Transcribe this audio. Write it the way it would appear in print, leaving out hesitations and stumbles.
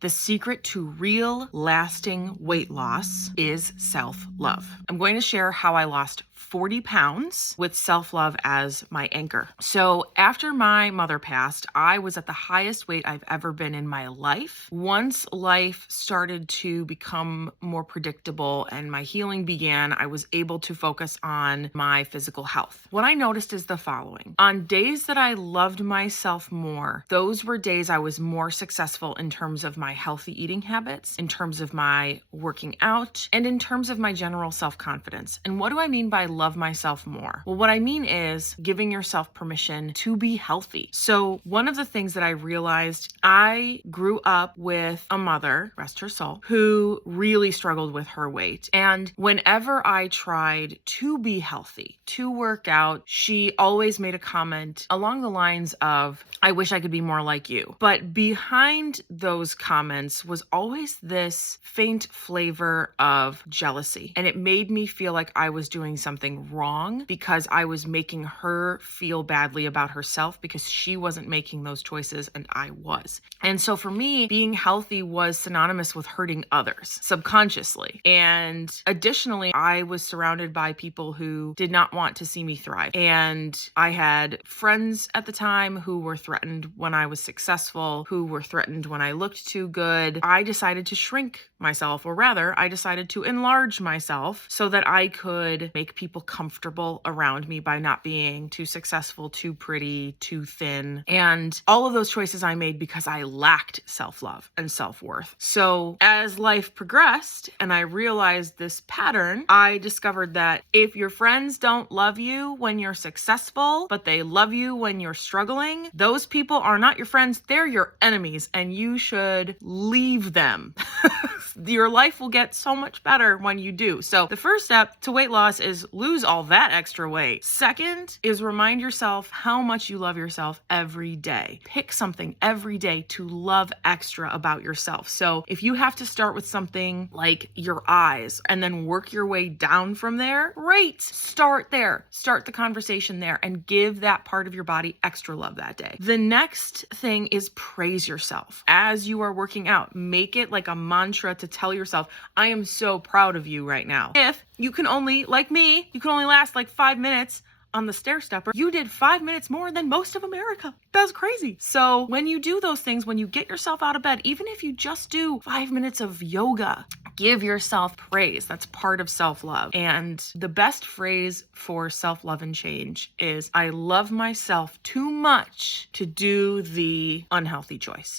The secret to real, lasting weight loss is self-love. I'm going to share how I lost 40 pounds with self-love as my anchor. So after my mother passed, I was at the highest weight I've ever been in my life. Once life started to become more predictable and my healing began, I was able to focus on my physical health. What I noticed is the following. On days that I loved myself more, those were days I was more successful in terms of my healthy eating habits, in terms of my working out, and in terms of my general self-confidence. And what do I mean by love myself more? Well, what I mean is giving yourself permission to be healthy. So one of the things that I realized, I grew up with a mother, rest her soul, who really struggled with her weight. And whenever I tried to be healthy, to work out, she always made a comment along the lines of, I wish I could be more like you. But behind those comments was always this faint flavor of jealousy. And it made me feel like I was doing something wrong because I was making her feel badly about herself because she wasn't making those choices and I was. And so for me, being healthy was synonymous with hurting others subconsciously. And additionally, I was surrounded by people who did not want to see me thrive. And I had friends at the time who were threatened when I was successful, who were threatened when I looked too good. I decided to shrink myself, or rather, I decided to enlarge myself so that I could make people comfortable around me by not being too successful, too pretty, too thin. And all of those choices I made because I lacked self-love and self-worth. So as life progressed and I realized this pattern, I discovered that if your friends don't love you when you're successful, but they love you when you're struggling, those people are not your friends, they're your enemies, and you should leave them. Your life will get so much better when you do. So the first step to weight loss is lose all that extra weight. Second is remind yourself how much you love yourself every day. Pick something every day to love extra about yourself. So if you have to start with something like your eyes and then work your way down from there, great. Start there. Start the conversation there and give that part of your body extra love that day. The next thing is praise yourself. As you are working out, make it like a mantra to tell yourself, I am so proud of you right now. If you can only, like me, you can only last like 5 minutes on the stair stepper, you did 5 minutes more than most of America. That's crazy. So when you do those things, when you get yourself out of bed, even if you just do 5 minutes of yoga, give yourself praise. That's part of self-love. And the best phrase for self-love and change is, I love myself too much to do the unhealthy choice.